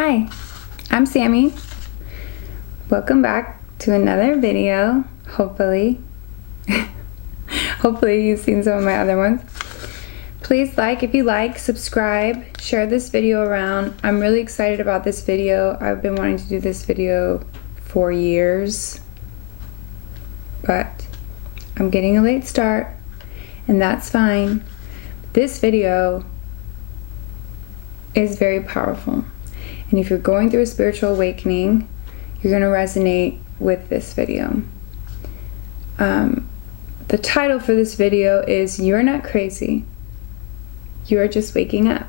Hi, I'm Sammy. Welcome back to another video, hopefully. Hopefully you've seen some of my other ones. Please if you like, subscribe, share this video around. I'm really excited about this video. I've been wanting to do this video for years, but I'm getting a late start, and that's fine. This video is very powerful. And if you're going through a spiritual awakening, you're going to resonate with this video. The title for this video is You're Not Crazy. You're just waking up.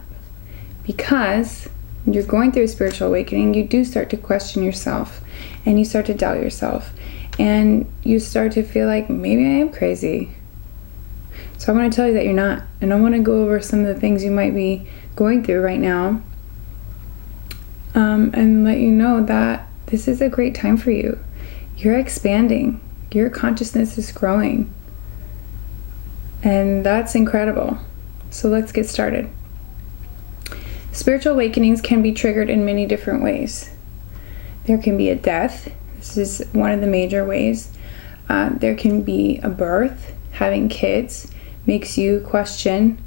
Because when you're going through a spiritual awakening, you do start to question yourself. And you start to doubt yourself. And you start to feel like, maybe I am crazy. So I want to tell you that you're not. And I want to go over some of the things you might be going through right now. And let you know that this is a great time for you. You're expanding. Your consciousness is growing. And that's incredible. So let's get started. Spiritual awakenings can be triggered in many different ways. There can be a death. This is one of the major ways. There can be a birth. Having kids makes you question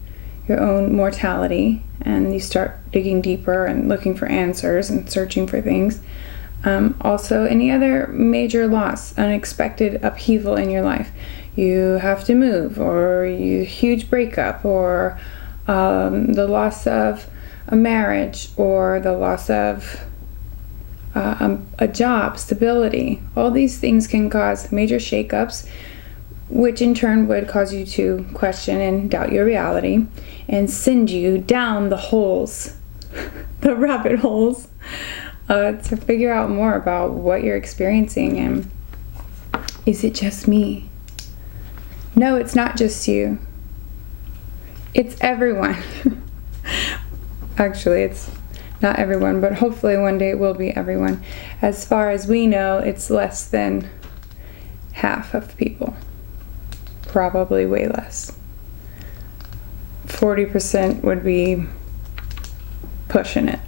your own mortality, and you start digging deeper and looking for answers and searching for things. Also, any other major loss, unexpected upheaval in your life. You have to move, or you huge breakup, or the loss of a marriage, or the loss of a job, stability. All these things can cause major shakeups, which in turn would cause you to question and doubt your reality and send you down the holes, the rabbit holes, to figure out more about what you're experiencing. And is it just me? No, it's not just you. It's everyone. Actually, it's not everyone, but hopefully one day it will be everyone. As far as we know, it's less than half of people. Probably way less. 40% would be pushing it.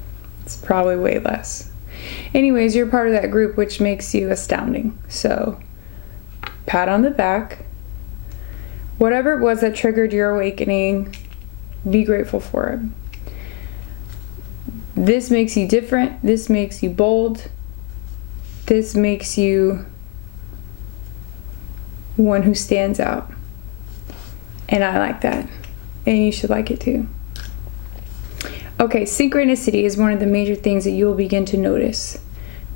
It's probably way less. Anyways, you're part of that group, which makes you astounding. So, pat on the back. Whatever it was that triggered your awakening, be grateful for it. This makes you different. This makes you bold. This makes you one who stands out. And I like that. And you should like it too. Okay, synchronicity is one of the major things that you will begin to notice.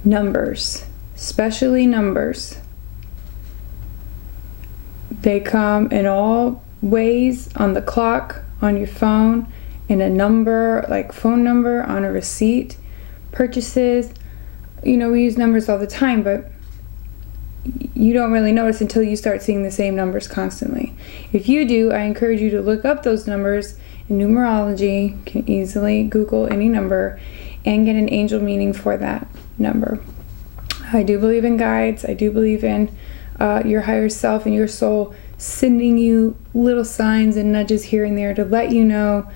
Numbers, especially numbers. They come in all ways, on the clock, on your phone, in a number, like phone number, on a receipt, purchases. We use numbers all the time, but you don't really notice until you start seeing the same numbers constantly. If you do, I encourage you to look up those numbers in numerology. You can easily Google any number and get an angel meaning for that number. I do believe in guides. I do believe in your higher self and your soul sending you little signs and nudges here and there to let you know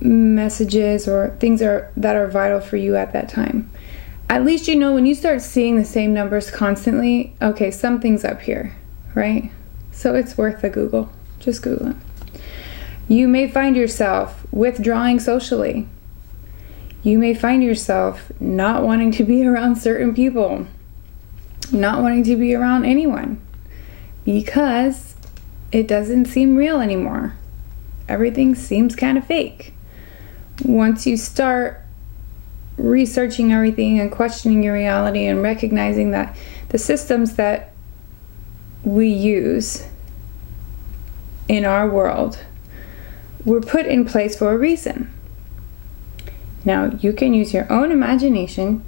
messages or things that are vital for you at that time. At least when you start seeing the same numbers constantly, okay, something's up here, right? So it's worth a Google. Just Google it. You may find yourself withdrawing socially. You may find yourself not wanting to be around certain people, not wanting to be around anyone, because it doesn't seem real anymore. Everything seems kind of fake. Once you start researching everything and questioning your reality and recognizing that the systems that we use in our world were put in place for a reason. Now, you can use your own imagination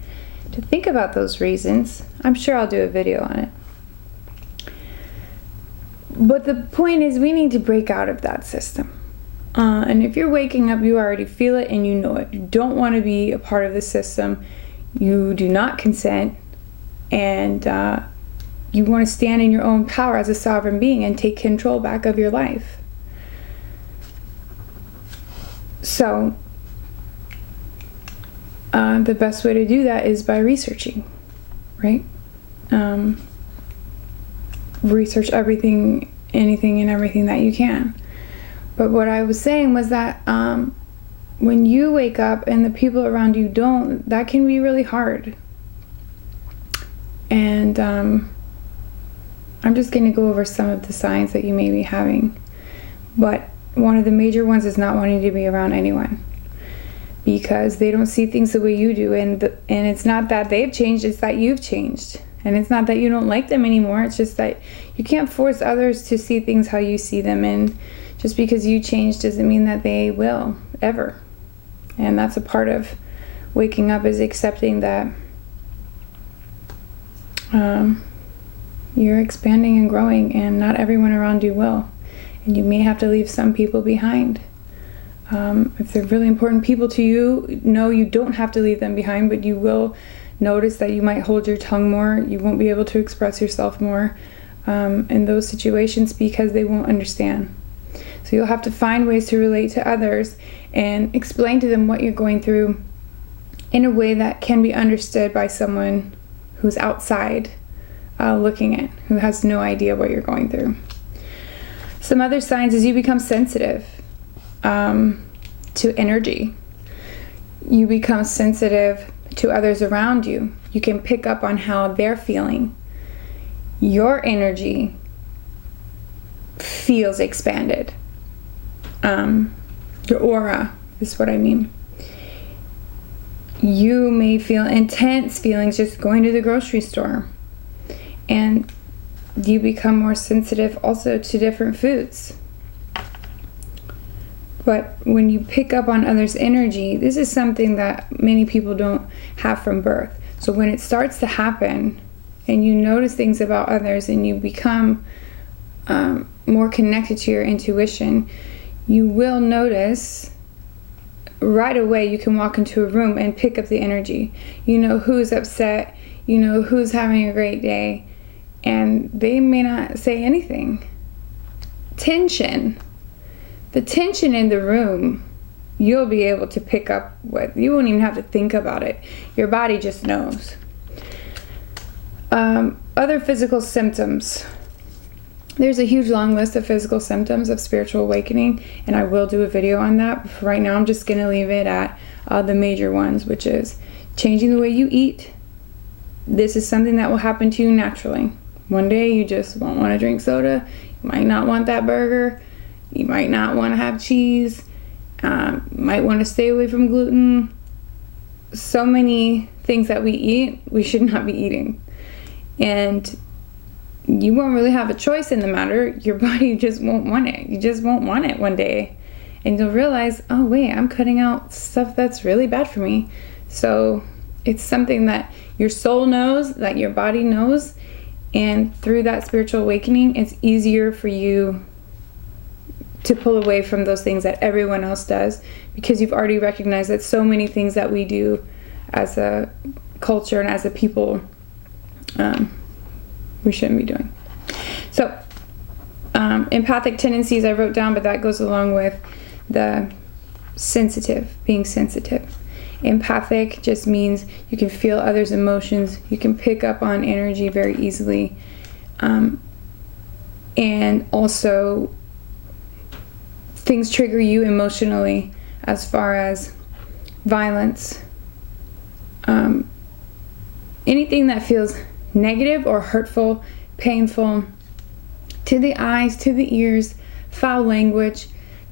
to think about those reasons. I'm sure I'll do a video on it. But the point is, we need to break out of that system. And if you're waking up, you already feel it and you know it. You don't want to be a part of the system. You do not consent. And you want to stand in your own power as a sovereign being and take control back of your life. So The best way to do that is by researching, right? Research everything, anything and everything that you can. But what I was saying was that when you wake up and the people around you don't, that can be really hard. And I'm just going to go over some of the signs that you may be having. But one of the major ones is not wanting to be around anyone, because they don't see things the way you do, and it's not that they've changed, it's that you've changed. And it's not that you don't like them anymore, it's just that you can't force others to see things how you see them, and just because you change doesn't mean that they will, ever. And that's a part of waking up, is accepting that you're expanding and growing, and not everyone around you will. And you may have to leave some people behind. If they're really important people to you, no, you don't have to leave them behind, but you will notice that you might hold your tongue more. You won't be able to express yourself more in those situations, because they won't understand. So you'll have to find ways to relate to others and explain to them what you're going through in a way that can be understood by someone who's outside looking in, who has no idea what you're going through. Some other signs is you become sensitive to energy. You become sensitive to others around you. You can pick up on how they're feeling. Your energy feels expanded. Your aura is what I mean. You may feel intense feelings just going to the grocery store. And you become more sensitive also to different foods. But when you pick up on others' energy, this is something that many people don't have from birth. So when it starts to happen and you notice things about others and you become more connected to your intuition, you will notice right away. You can walk into a room and pick up the energy. You know who's upset, you know who's having a great day, and they may not say anything. Tension. The tension in the room, you'll be able to pick up with. You won't even have to think about it. Your body just knows. Other physical symptoms. There's a huge long list of physical symptoms of spiritual awakening, and I will do a video on that. But for right now, I'm just going to leave it at the major ones, which is changing the way you eat. This is something that will happen to you naturally. One day you just won't want to drink soda. You might not want that burger. You might not want to have cheese. Might want to stay away from gluten. So many things that we eat, we should not be eating. And you won't really have a choice in the matter. Your body just won't want it. You just won't want it one day. And you'll realize, oh wait, I'm cutting out stuff that's really bad for me. So it's something that your soul knows, that your body knows. And through that spiritual awakening, it's easier for you to pull away from those things that everyone else does, because you've already recognized that so many things that we do as a culture and as a people, we shouldn't be doing. So empathic tendencies I wrote down, but that goes along with the sensitive, being sensitive. Empathic just means you can feel others' emotions, you can pick up on energy very easily, and also things trigger you emotionally, as far as violence, anything that feels negative or hurtful, painful to the eyes, to the ears, foul language,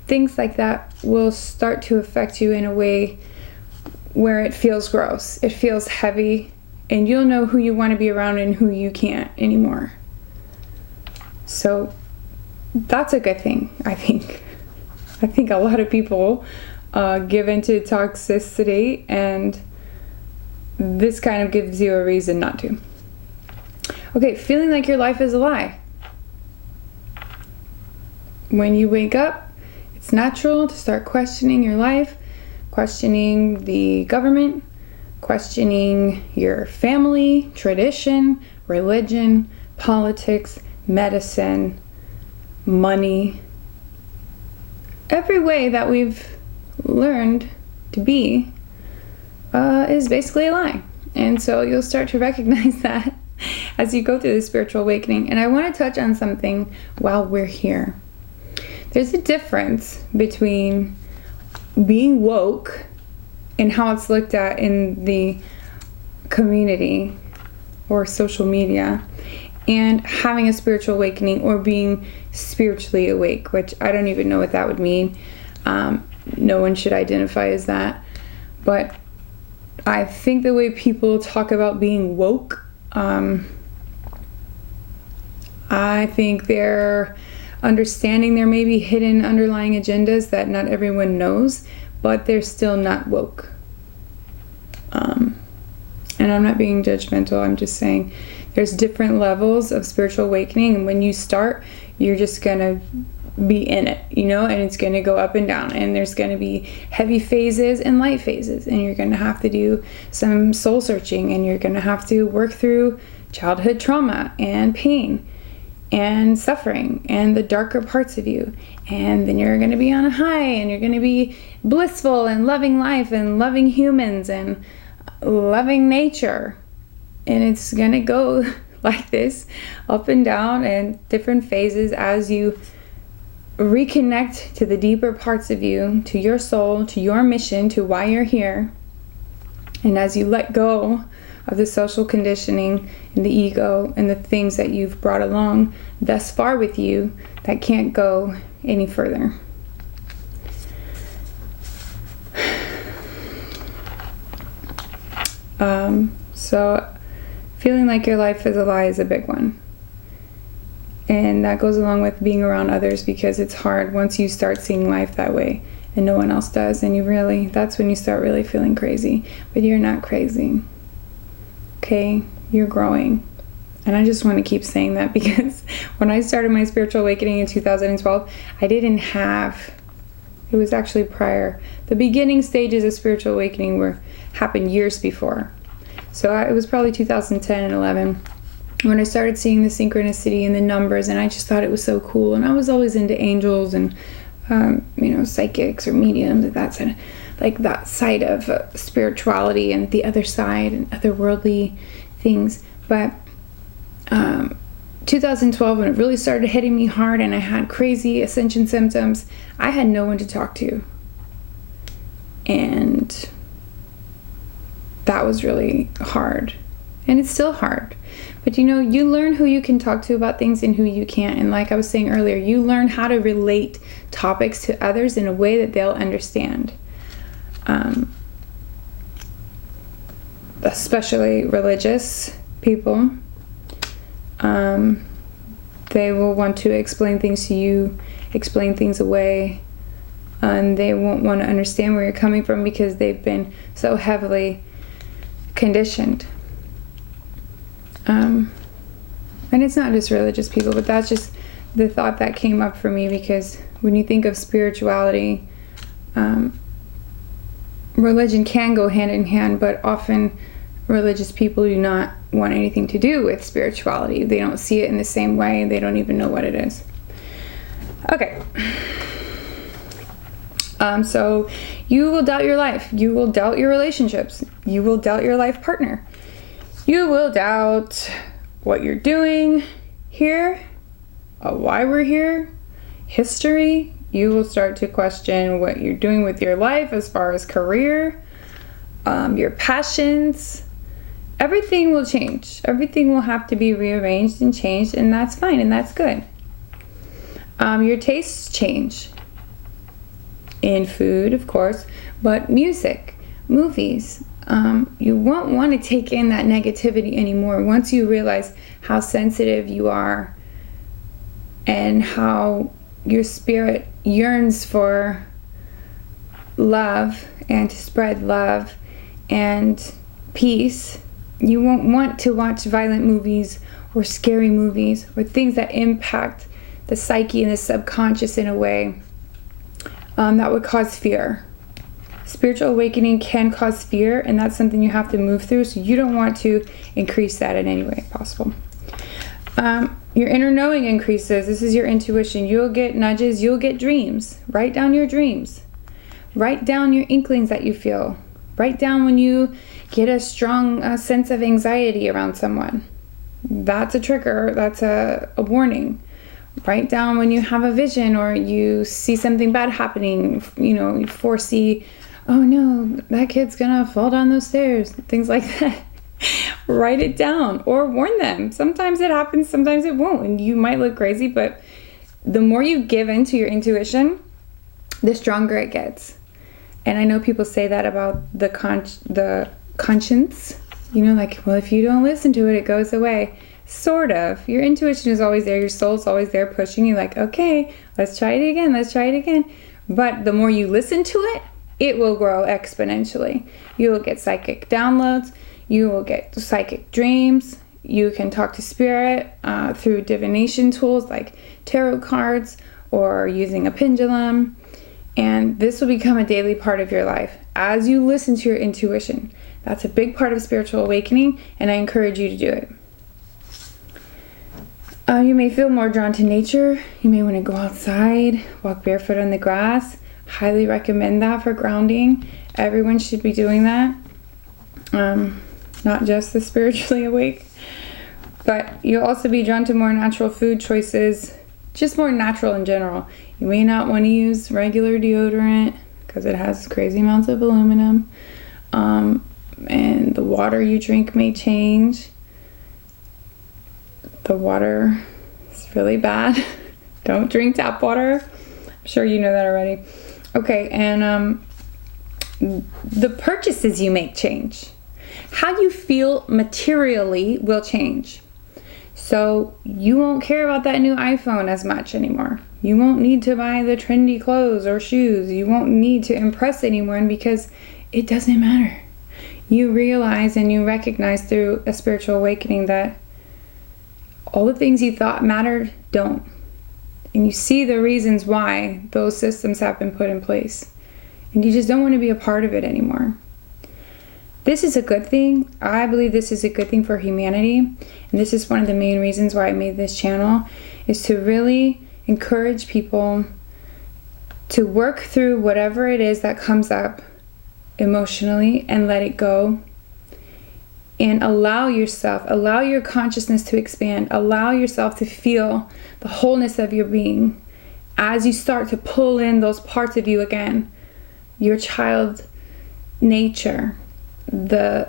things like that will start to affect you in a way where it feels gross, it feels heavy, and you'll know who you want to be around and who you can't anymore. So that's a good thing, I think. I think a lot of people give into toxicity, and this kind of gives you a reason not to. Okay, feeling like your life is a lie. When you wake up, it's natural to start questioning your life, questioning the government, questioning your family, tradition, religion, politics, medicine, money. Every way that we've learned to be is basically a lie. And so you'll start to recognize that as you go through the spiritual awakening. And I want to touch on something while we're here. There's a difference between being woke and how it's looked at in the community or social media, and having a spiritual awakening or being spiritually awake, which I don't even know what that would mean. No one should identify as that. But I think the way people talk about being woke, I think they're understanding there may be hidden underlying agendas that not everyone knows, but they're still not woke. And I'm not being judgmental, I'm just saying there's different levels of spiritual awakening, and when you start, you're just gonna be in it, and it's gonna go up and down, and there's gonna be heavy phases and light phases, and you're gonna have to do some soul searching, and you're gonna have to work through childhood trauma and pain and suffering and the darker parts of you, and then you're gonna be on a high, and you're gonna be blissful and loving life and loving humans and loving nature. And it's gonna go like this, up and down, and different phases as you reconnect to the deeper parts of you, to your soul, to your mission, to why you're here. And as you let go of the social conditioning and the ego and the things that you've brought along thus far with you that can't go any further. So feeling like your life is a lie is a big one. And that goes along with being around others, because it's hard once you start seeing life that way and no one else does, and that's when you start really feeling crazy. But you're not crazy. Okay? You're growing. And I just want to keep saying that, because when I started my spiritual awakening in 2012, it was actually prior. The beginning stages of spiritual awakening happened years before. So it was probably 2010 and 11 when I started seeing the synchronicity and the numbers, and I just thought it was so cool. And I was always into angels and psychics or mediums, and that side of spirituality and the other side and otherworldly things. But 2012, when it really started hitting me hard and I had crazy ascension symptoms, I had no one to talk to. And that was really hard. And it's still hard. But you learn who you can talk to about things and who you can't. And like I was saying earlier, you learn how to relate topics to others in a way that they'll understand. Especially religious people. They will want to explain things to you, explain things away, and they won't want to understand where you're coming from because they've been so heavily conditioned. And it's not just religious people, but that's just the thought that came up for me, because when you think of spirituality, religion can go hand in hand, but often religious people do not want anything to do with spirituality. They don't see it in the same way. They don't even know what it is. Okay. So you will doubt your life. You will doubt your relationships. You will doubt your life partner. You will doubt what you're doing here, why we're here, history. You will start to question what you're doing with your life as far as career, your passions. Everything will change. Everything will have to be rearranged and changed, and that's fine, and that's good. Your tastes change. In food, of course, but music, movies. You won't want to take in that negativity anymore once you realize how sensitive you are and how your spirit yearns for love and to spread love and peace. You won't want to watch violent movies or scary movies or things that impact the psyche and the subconscious in a way that would cause fear. Spiritual awakening can cause fear, and that's something you have to move through, so you don't want to increase that in any way possible. Your inner knowing increases. This is your intuition. You'll get nudges. You'll get dreams. Write down your dreams. Write down your inklings that you feel. Write down when you get a strong sense of anxiety around someone. That's a trigger. That's a warning. Write down when you have a vision or you see something bad happening. You foresee, oh no, that kid's gonna fall down those stairs. Things like that. Write it down or warn them. Sometimes it happens, sometimes it won't. And you might look crazy, but the more you give into your intuition, the stronger it gets. And I know people say that about the conscience, like, well, if you don't listen to it, it goes away. Sort of. Your intuition is always there. Your soul's always there pushing you like, okay, let's try it again. Let's try it again. But the more you listen to it, it will grow exponentially. You will get psychic downloads. You will get psychic dreams. You can talk to spirit through divination tools like tarot cards or using a pendulum. And this will become a daily part of your life as you listen to your intuition. That's a big part of spiritual awakening, and I encourage you to do it. You may feel more drawn to nature. You may want to go outside, walk barefoot on the grass. Highly recommend that for grounding. Everyone should be doing that. Not just the spiritually awake. But you'll also be drawn to more natural food choices, just more natural in general. You may not want to use regular deodorant because it has crazy amounts of aluminum. And the water you drink may change. The water is really bad. Don't drink tap water. I'm sure you know that already. Okay, and the purchases you make change. How you feel materially will change. So you won't care about that new iPhone as much anymore. You won't need to buy the trendy clothes or shoes. You won't need to impress anyone because it doesn't matter. You realize and you recognize through a spiritual awakening that all the things you thought mattered don't. And you see the reasons why those systems have been put in place. And you just don't want to be a part of it anymore. This is a good thing. I believe this is a good thing for humanity. And this is one of the main reasons why I made this channel, is to really encourage people to work through whatever it is that comes up emotionally and let it go. And allow your consciousness to expand. Allow yourself to feel the wholeness of your being as you start to pull in those parts of you again. Your child nature, the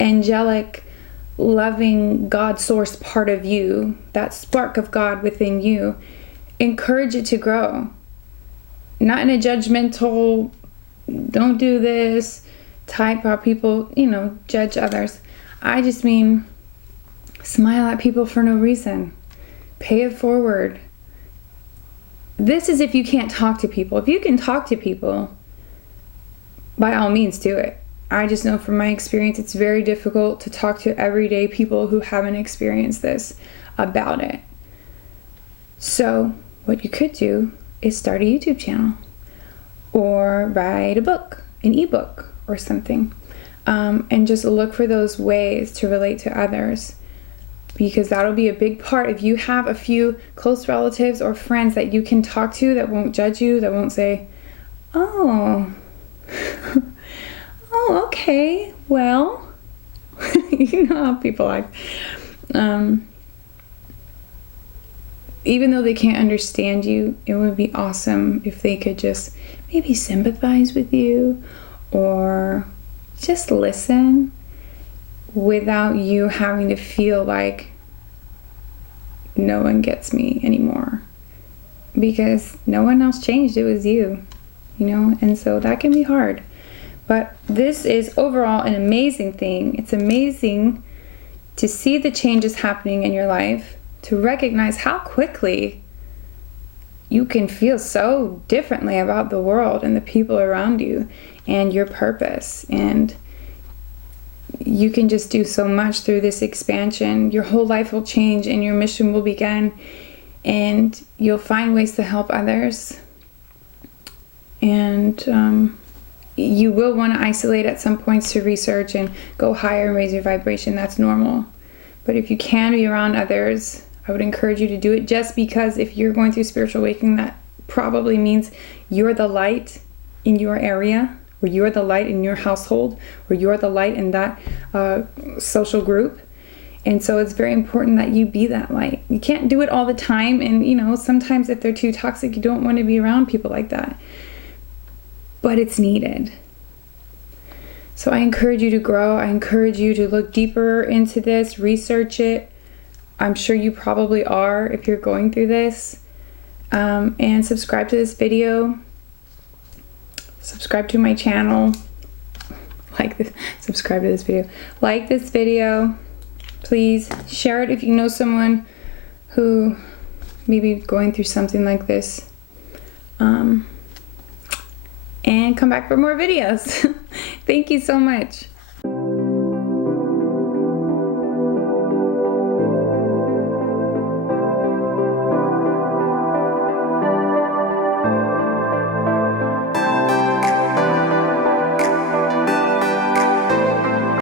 angelic, loving God source part of you, that spark of God within you. Encourage it to grow. Not in a judgmental, don't do this type how people, judge others. I just mean smile at people for no reason. Pay it forward. This is if you can't talk to people. If you can talk to people, by all means do it. I just know from my experience it's very difficult to talk to everyday people who haven't experienced this about it. So what you could do is start a YouTube channel or write a book, an ebook or something. And just look for those ways to relate to others, because that'll be a big part. If you have a few close relatives or friends that you can talk to that won't judge you, that won't say, oh, oh, okay, well, you know how people are. Even though they can't understand you, it would be awesome if they could just maybe sympathize with you or just listen without you having to feel like no one gets me anymore, because no one else changed. It was you, and so that can be hard. But this is overall an amazing thing. It's amazing to see the changes happening in your life, to recognize how quickly you can feel so differently about the world and the people around you and your purpose. And you can just do so much through this expansion. Your whole life will change and your mission will begin, and you'll find ways to help others. And you will want to isolate at some points to research and go higher and raise your vibration. That's normal. But if you can be around others, I would encourage you to do it, just because if you're going through spiritual awakening, that probably means you're the light in your area or you're the light in your household, or you're the light in that social group. And so it's very important that you be that light. You can't do it all the time. And, you know, sometimes if they're too toxic, you don't want to be around people like that. But it's needed. So I encourage you to grow. I encourage you to look deeper into this, research it. I'm sure you probably are if you're going through this. And subscribe to this video. Subscribe to my channel. Subscribe to this video. Like this video. Please share it if you know someone who may be going through something like this. And come back for more videos. Thank you so much.